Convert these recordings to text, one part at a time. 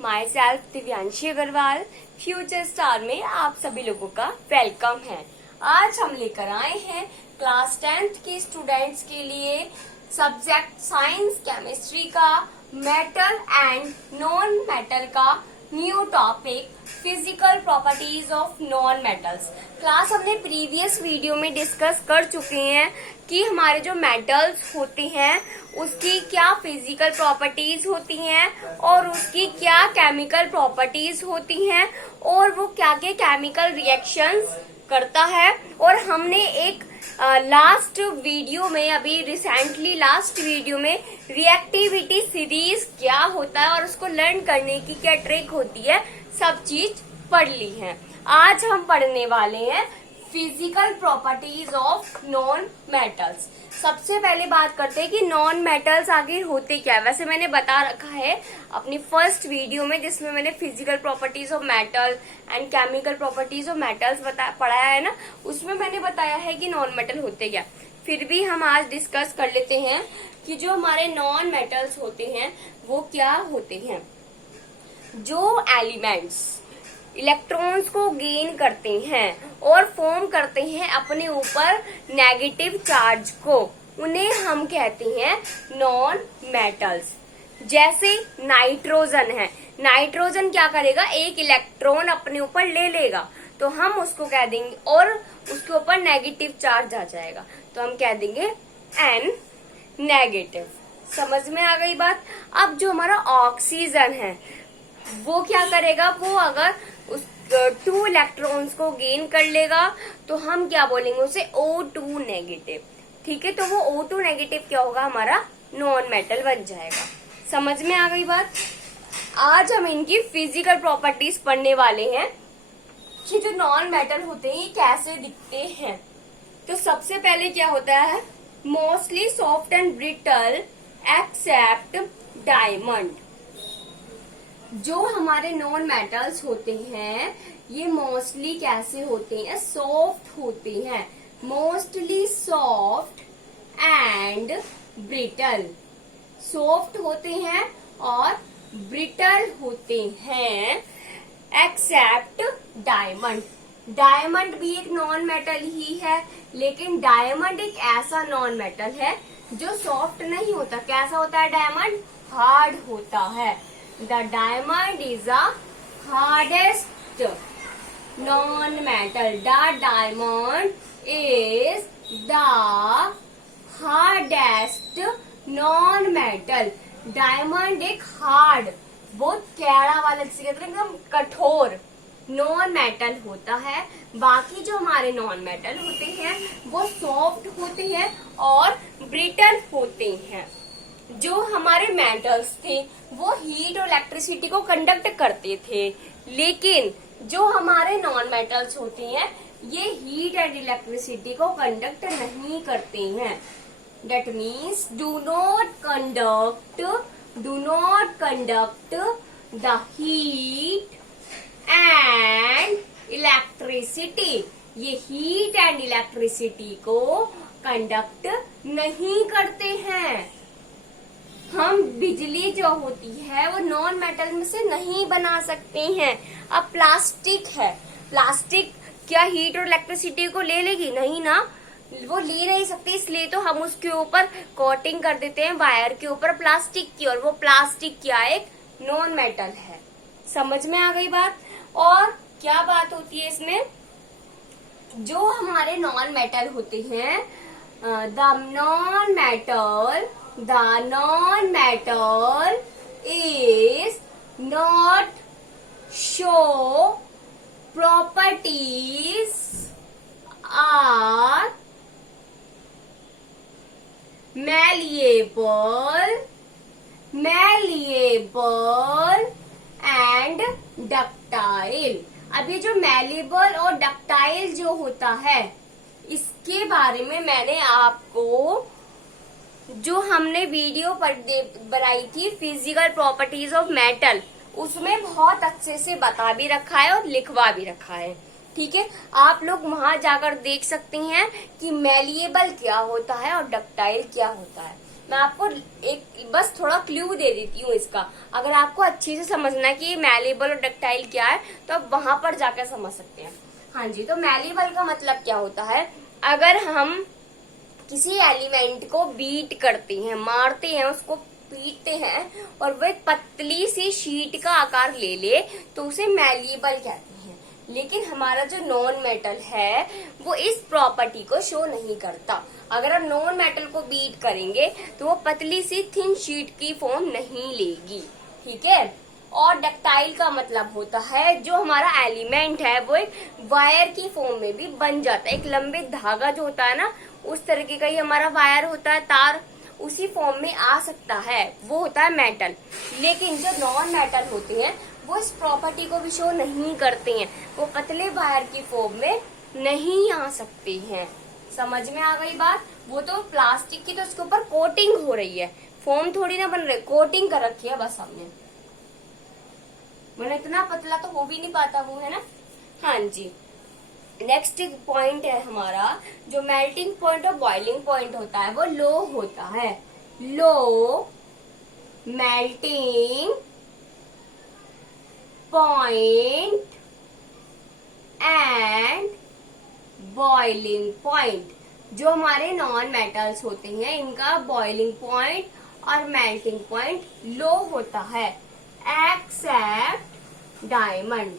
My self Divyanshi Agarwal. Future star में आप सभी लोगों का वेलकम है। आज हम लेकर आए हैं क्लास 10th के स्टूडेंट्स के लिए सब्जेक्ट साइंस केमिस्ट्री का मेटल एंड नॉन मेटल का new topic physical properties of non metals. Class हमने प्रीवियस वीडियो में डिस्कस कर चुके हैं कि हमारे जो मेटल्स होते हैं उसकी क्या फिजिकल प्रॉपर्टीज होती हैं और उसकी क्या केमिकल प्रॉपर्टीज होती हैं और वो क्या क्या केमिकल रिएक्शंस करता है। और हमने एक लास्ट वीडियो में अभी रिसेंटली लास्ट वीडियो में रिएक्टिविटी सीरीज क्या होता है और उसको लर्न करने की क्या ट्रिक होती है सब चीज पढ़ ली है। आज हम पढ़ने वाले हैं physical properties of non metals. सबसे पहले बात करते हैं कि नॉन मेटल्स आखिर होते क्या है। वैसे मैंने बता रखा है अपनी फर्स्ट वीडियो में जिसमें मैंने physical properties of metal and chemical properties of metals पढ़ाया है ना, उसमें मैंने बताया है कि नॉन मेटल होते क्या। फिर भी हम आज डिस्कस कर लेते हैं कि जो हमारे नॉन मेटल्स होते हैं वो क्या होते हैं। जो एलिमेंट्स इलेक्ट्रॉन्स को गेन करते हैं और फॉर्म करते हैं अपने ऊपर नेगेटिव चार्ज को, उन्हें हम कहते हैं नॉन मेटल्स। जैसे नाइट्रोजन है, नाइट्रोजन क्या करेगा, एक इलेक्ट्रॉन अपने ऊपर ले लेगा तो हम उसको कह देंगे और उसके ऊपर नेगेटिव चार्ज आ जाएगा तो हम कह देंगे N नेगेटिव। समझ में आ गई बात। अब जो हमारा ऑक्सीजन है वो क्या करेगा, वो अगर उस 2 इलेक्ट्रॉन्स को गेन कर लेगा तो हम क्या बोलेंगे उसे O2 नेगेटिव। ठीक है, तो वो O2 नेगेटिव क्या होगा, हमारा नॉन मेटल बन जाएगा। समझ में आ गई बात। आज हम इनकी फिजिकल प्रॉपर्टीज पढ़ने वाले हैं कि जो नॉन मेटल होते हैं ये कैसे दिखते हैं। तो सबसे पहले क्या होता है, mostly soft and brittle except diamond. जो हमारे नॉन मेटल्स होते हैं ये मोस्टली कैसे होते हैं, सॉफ्ट होते हैं, mostly soft and brittle. Soft होते हैं और ब्रिटल होते हैं एक्सेप्ट डायमंड। डायमंड भी एक नॉन मेटल ही है, लेकिन डायमंड एक ऐसा नॉन मेटल है जो सॉफ्ट नहीं होता। कैसा होता है डायमंड, हार्ड होता है। The diamond is the hardest non-metal. The diamond is the hardest non-metal. Diamond एक हार्ड, बहुत कैड़ा वाला, जिसे कहते हैं एकदम कठोर नॉन मेटल होता है। बाकी जो हमारे नॉन मेटल होते हैं वो सॉफ्ट होते हैं और ब्रिटल होते हैं। जो हमारे मेटल्स थे वो हीट और इलेक्ट्रिसिटी को कंडक्ट करते थे, लेकिन जो हमारे नॉन मेटल्स होते हैं ये हीट एंड इलेक्ट्रिसिटी को कंडक्ट नहीं करते हैं। That means do not conduct the heat and electricity. ये हीट एंड इलेक्ट्रिसिटी को कंडक्ट नहीं करते हैं। हम बिजली जो होती है वो नॉन मेटल में से नहीं बना सकते हैं। अब प्लास्टिक है, प्लास्टिक क्या हीट और इलेक्ट्रिसिटी को ले लेगी, नहीं ना, वो ले नहीं सकती। इसलिए तो हम उसके ऊपर कोटिंग कर देते हैं वायर के ऊपर प्लास्टिक की, और वो प्लास्टिक क्या एक नॉन मेटल है। समझ में आ गई बात। और क्या बात होती है इसमें, जो हमारे नॉन मेटल होते हैं The non-metal is not show properties are malleable and ductile। अब ये जो malleable और ductile जो होता है इसके बारे में मैंने आपको जो हमने वीडियो बनाई थी फिजिकल प्रॉपर्टीज ऑफ मेटल उसमें बहुत अच्छे से बता भी रखा है और लिखवा भी रखा है। ठीक है, आप लोग वहां जाकर देख सकते हैं कि मैलिएबल क्या होता है और डक्टाइल क्या होता है। मैं आपको एक बस थोड़ा क्लू दे देती हूँ इसका। अगर आपको अच्छे से समझना है कि मैलेबल और डक्टाइल क्या है तो आप वहां पर जाकर समझ सकते हैं। हाँ जी, तो मैलेबल का मतलब क्या होता है, अगर हम किसी एलिमेंट को बीट करते हैं, मारते हैं, उसको पीटते हैं और वह पतली सी शीट का आकार ले ले तो उसे मैलेबल कहते हैं। लेकिन हमारा जो नॉन मेटल है वो इस प्रॉपर्टी को शो नहीं करता। अगर हम नॉन मेटल को बीट करेंगे तो वो पतली सी थिन शीट की फॉर्म नहीं लेगी, ठीक है। और डक्टाइल का मतलब होता है जो हमारा एलिमेंट है वो एक वायर की फॉर्म में भी बन जाता है। एक लंबे धागा जो होता है ना, उस तरीके का ही हमारा वायर होता है, तार, उसी फॉर्म में आ सकता है, वो होता है मेटल। लेकिन जो नॉन मेटल होते हैं वो इस प्रॉपर्टी को भी शो नहीं करते हैं, वो पतले वायर की फॉर्म में नहीं आ सकते हैं। समझ में आ गई बात। वो तो प्लास्टिक की तो उसके ऊपर कोटिंग हो रही है, फॉर्म थोड़ी ना बन रही, कोटिंग कर रखी है बस हमने, वरना इतना पतला तो हो भी नहीं पाता वो, है ना। हाँ जी, नेक्स्ट पॉइंट है हमारा, जो मेल्टिंग पॉइंट और बॉइलिंग पॉइंट होता है वो लो होता है। Low melting point and boiling point. जो हमारे नॉन मेटल्स होते हैं इनका बॉइलिंग पॉइंट और मेल्टिंग पॉइंट लो होता है, एक्सेप्ट डायमंड।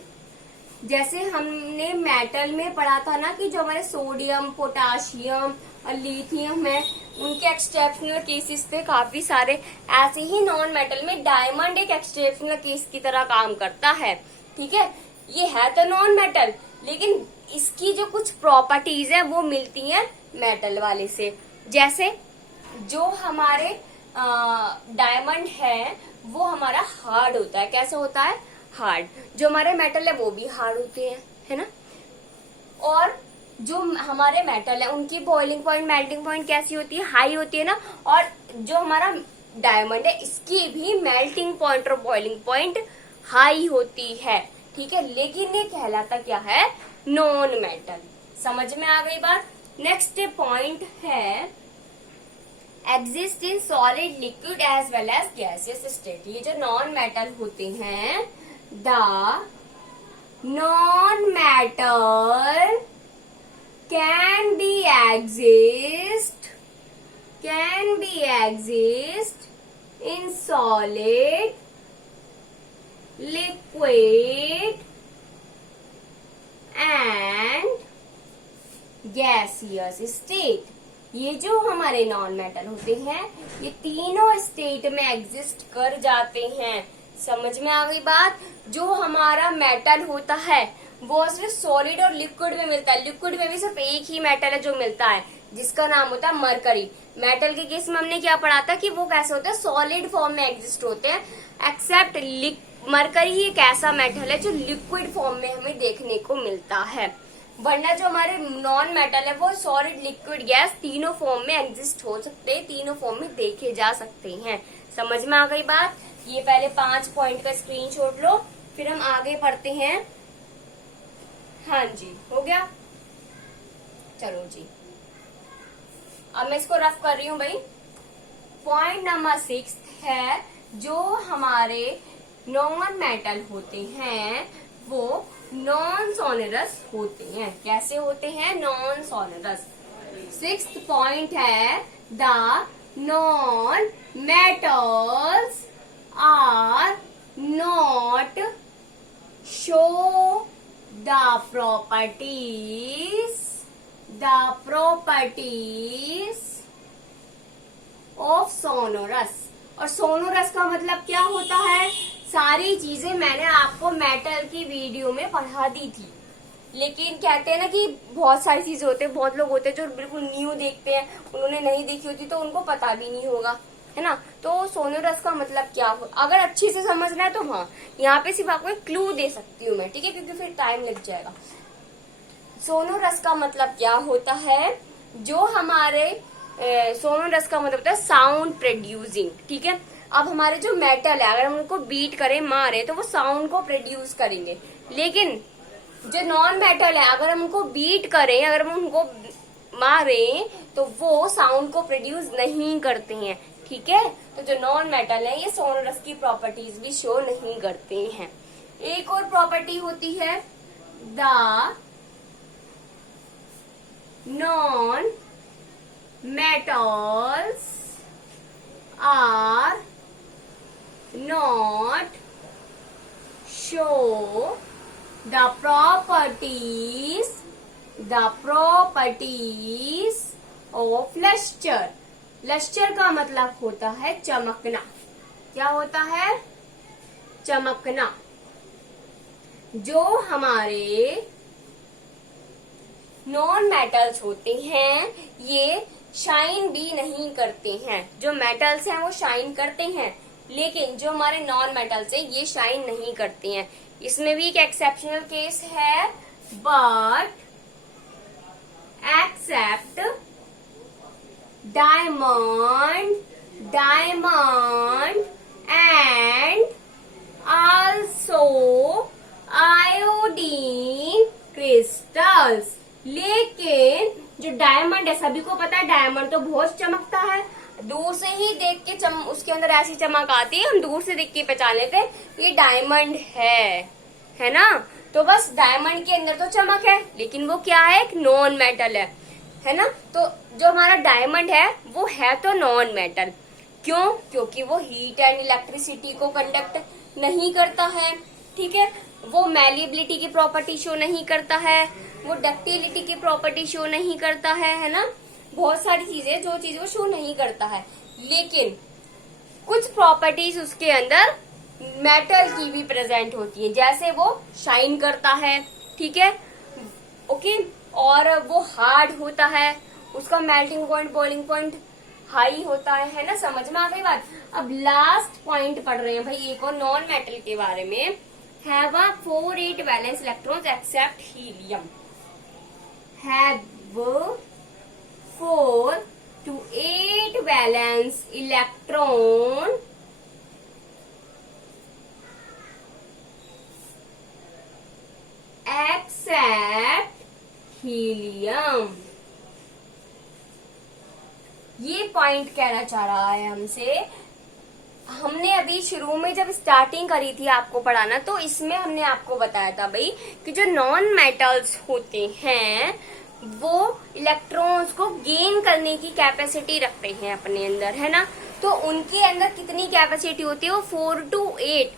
जैसे हमने मेटल में पढ़ा था ना कि जो हमारे सोडियम, पोटाशियम और लिथियम है उनके एक्सेप्शनल केसेस थे काफी सारे। ऐसे ही नॉन मेटल में डायमंड एक एक्सेप्शनल केस की तरह काम करता है, ठीक है। ये है तो नॉन मेटल, लेकिन इसकी जो कुछ प्रॉपर्टीज है वो मिलती हैं मेटल वाले से। जैसे जो हमारे डायमंड है वो हमारा हार्ड होता है। कैसे होता है? हार्ड। जो हमारे मेटल है वो भी हार्ड होते हैं, है ना। और जो हमारे मेटल है उनकी बॉइलिंग पॉइंट, मेल्टिंग पॉइंट कैसी होती है? हाई होती है ना। और जो हमारा डायमंड है इसकी भी मेल्टिंग पॉइंट और बॉइलिंग पॉइंट हाई होती है, ठीक है। लेकिन ये कहलाता क्या है? Non metal. समझ में आ गई बात। नेक्स्ट पॉइंट है exist in solid, liquid as well as gaseous state. ये जो नॉन मेटल होते हैं, the non metal can be exist in solid, liquid and gaseous state। ये जो हमारे नॉन मेटल होते हैं ये तीनों स्टेट में एग्जिस्ट कर जाते हैं। समझ में आ गई बात। जो हमारा मेटल होता है वो सिर्फ सॉलिड और लिक्विड में मिलता है। लिक्विड में भी सिर्फ एक ही मेटल है जो मिलता है जिसका नाम होता है मरकरी। मेटल के केस में हमने क्या पढ़ा था कि वो कैसे होता है? सॉलिड फॉर्म में एग्जिस्ट होते हैं। एक्सेप्ट मरकरी ही एक ऐसा मेटल है जो लिक्विड फॉर्म में हमें देखने को मिलता है। वरना जो हमारे नॉन मेटल है वो सॉलिड, लिक्विड, गैस तीनों फॉर्म में एग्जिस्ट हो सकते हैं, तीनों फॉर्म में देखे जा सकते हैं। समझ में आ गई बात। ये पहले 5 पॉइंट का स्क्रीनशॉट लो, फिर हम आगे पढ़ते हैं। हाँ जी, हो गया। चलो जी, अब मैं इसको रफ कर रही हूँ भाई। पॉइंट नंबर 6 है जो हमारे नॉन मेटल होते हैं वो नॉन सोनरस होते हैं। कैसे होते हैं? Non sonorous. 6th पॉइंट है the non metals are not show the properties of sonorous। और सोनोरस का मतलब क्या होता है? सारी चीजें मैंने आपको मेटल की वीडियो में पढ़ा दी थी, लेकिन कहते हैं ना कि बहुत सारी चीजें होते हैं, बहुत लोग होते हैं जो बिल्कुल न्यू देखते हैं, उन्होंने नहीं देखी होती तो उनको पता भी नहीं होगा, है ना। तो सोनोरस का मतलब क्या हो, अगर अच्छे से समझना है तो हाँ यहाँ पे सिर्फ आपको एक क्लू दे सकती हूँ मैं, ठीक है, क्योंकि फिर टाइम लग जाएगा। सोनोरस का मतलब क्या होता है? जो हमारे सोनोरस का मतलब होता है साउंड प्रोड्यूसिंग, ठीक है। अब हमारे जो मेटल है अगर हम उनको बीट करें, मारे, तो वो साउंड को प्रोड्यूस करेंगे। लेकिन जो नॉन मेटल है अगर हम उनको बीट करें, अगर हम उनको मारे तो वो साउंड को प्रोड्यूस नहीं करते हैं, ठीक है। तो जो नॉन मेटल है ये सोनरस की प्रॉपर्टीज भी शो नहीं करते हैं। एक और प्रॉपर्टी होती है the non metals are not show the properties of luster। luster का मतलब होता है चमकना। क्या होता है? चमकना। जो हमारे नॉन मेटल्स होते हैं ये शाइन भी नहीं करते हैं। जो मेटल्स हैं वो शाइन करते हैं, लेकिन जो हमारे नॉन मेटल्स हैं ये शाइन नहीं करते हैं। इसमें भी एक एक्सेप्शनल केस है, but except diamond and also iodine crystals. लेकिन जो डायमंड है, सभी को पता है डायमंड तो बहुत चमकता है, दूर से ही देख के उसके अंदर ऐसी चमक आती है, हम दूर से देख के पहचान लेते हैं ये डायमंड है ना। तो बस डायमंड के अंदर तो चमक है, लेकिन वो क्या है? एक नॉन मेटल है ना। तो जो हमारा डायमंड है वो है तो नॉन मेटल। क्यों? क्योंकि वो हीट एंड इलेक्ट्रिसिटी को कंडक्ट नहीं करता है, ठीक है। वो मैलिएबिलिटी की प्रॉपर्टी शो नहीं करता है, वो डक्टिलिटी की प्रॉपर्टी शो नहीं करता है ना। बहुत सारी चीजें जो चीज वो शो नहीं करता है, लेकिन कुछ प्रॉपर्टीज उसके अंदर मेटल की भी प्रेजेंट होती है। जैसे वो शाइन करता है, ठीक है, ओके, और वो हार्ड होता है, उसका melting point boiling point high होता है ना। समझ में आ गई बात? अब लास्ट पॉइंट पढ़ रहे हैं भाई एक और नॉन मेटल के बारे में। have a 4-8 valence electrons except helium। have 4 to 8 valence electron except helium। ये पॉइंट कहना चाह रहा है हमसे। हमने अभी शुरू में जब स्टार्टिंग करी थी आपको पढ़ाना, तो इसमें हमने आपको बताया था भाई कि जो नॉन मेटल्स होते हैं वो इलेक्ट्रॉन्स को गेन करने की कैपेसिटी रखते हैं अपने अंदर, है ना। तो उनके अंदर कितनी कैपेसिटी होती है? वो 4 to 8।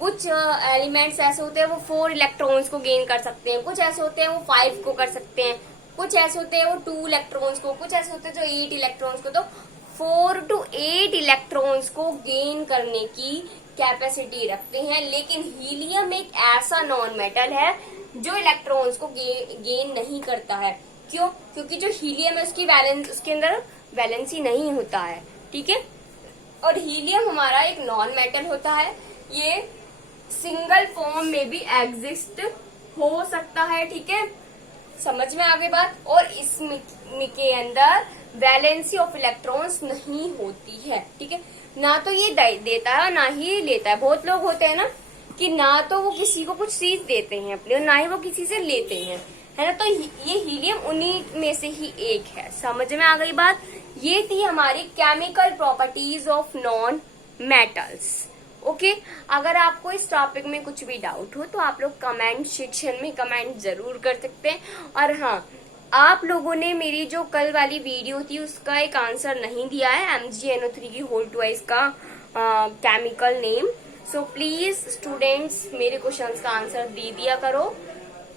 कुछ एलिमेंट्स ऐसे होते हैं वो 4 इलेक्ट्रॉन्स को गेन कर सकते हैं, कुछ ऐसे होते हैं वो 5 को कर सकते हैं, कुछ ऐसे होते हैं वो 2 इलेक्ट्रॉन्स को, कुछ ऐसे होते हैं जो 8 इलेक्ट्रॉन्स को। तो 4 to 8 इलेक्ट्रॉन्स को गेन करने की कैपेसिटी रखते हैं। लेकिन हीलियम एक ऐसा नॉन मेटल है जो इलेक्ट्रॉन्स को गेन नहीं करता है। क्यों? क्योंकि जो हीलियम है उसके अंदर वैलेंसी नहीं होता है, ठीक है। और हीलियम हमारा एक नॉन मेटल होता है, ये सिंगल फॉर्म में भी एग्जिस्ट हो सकता है, ठीक है। समझ में आ गई बात? और इसमें के अंदर वैलेंसी ऑफ इलेक्ट्रॉन्स नहीं होती है, ठीक है। ना तो ये देता है और ना ही लेता है। बहुत लोग होते हैं ना कि ना तो वो किसी को कुछ चीज देते हैं अपने और ना ही वो किसी से लेते हैं, है ना। तो ये हीलियम उन्हीं में से ही एक है। समझ में आ गई बात? ये थी हमारी chemical properties of non metals. Okay, अगर आपको इस टॉपिक में कुछ भी डाउट हो तो आप लोग कमेंट सेक्शन में कमेंट जरूर कर सकते हैं। और हाँ, आप लोगों ने मेरी जो कल वाली वीडियो थी उसका एक आंसर नहीं दिया है, MgNO3 की होल ट्वाइस का chemical name. So please students मेरे क्वेश्चंस का आंसर दे दिया करो,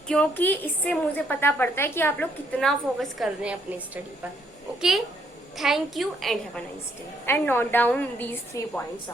क्योंकि इससे मुझे पता पड़ता है कि आप लोग कितना फोकस कर रहे हैं अपने स्टडी पर। Okay, thank you and have a nice day and note down these 3 points.